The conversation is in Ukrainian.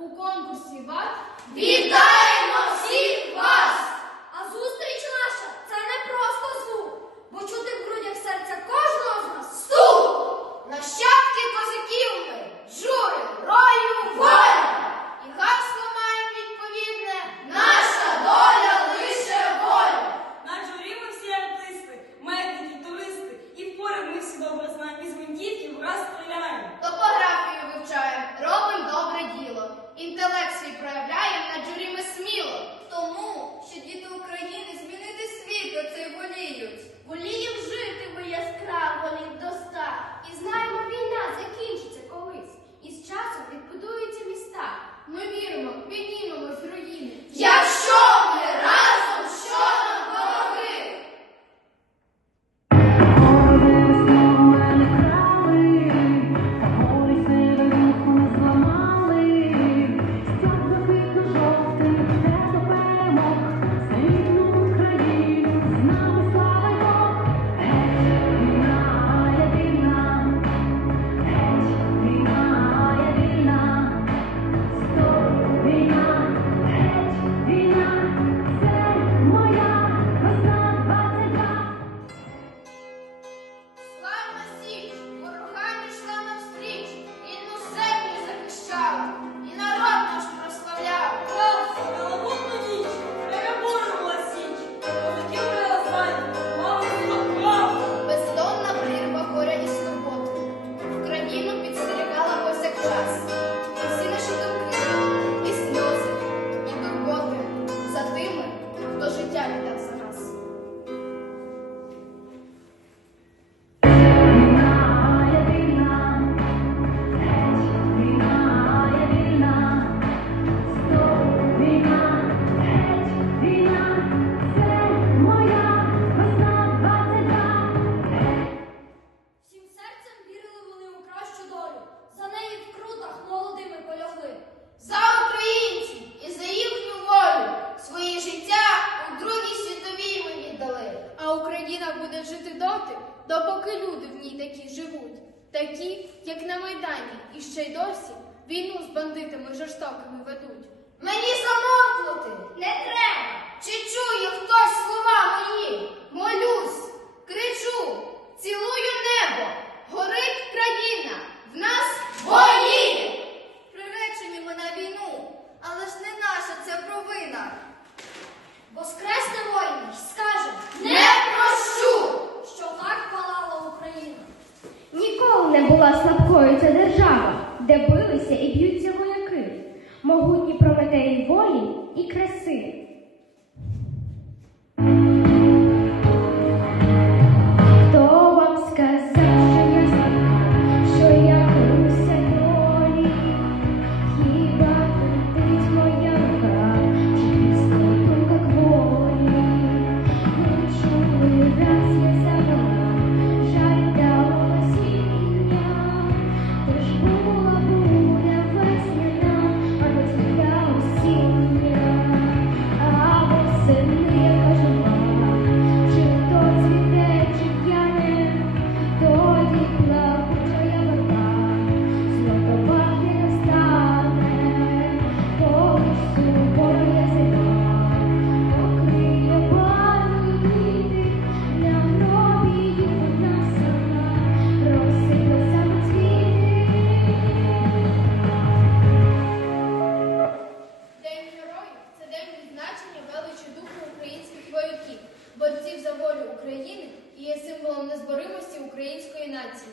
у конкурсі вас. Вітаємо всіх вас! проявляємо на джуріми сміло. Тому, що діти України змінити світ до цей воліють. Воліємо жити ми яскраво, волів до ста. І знаємо, війна закінчить. We got Hallelujah. допоки люди в ній такі живуть, такі, як на Майдані, і ще й досі війну з бандитами жорстокими ведуть. Мені замовкнути не треба, чи чує хто? Держава, де билися і б'ються вояки, могутні прометеї волі і краси. борців за волю України і є символом незборимості української нації.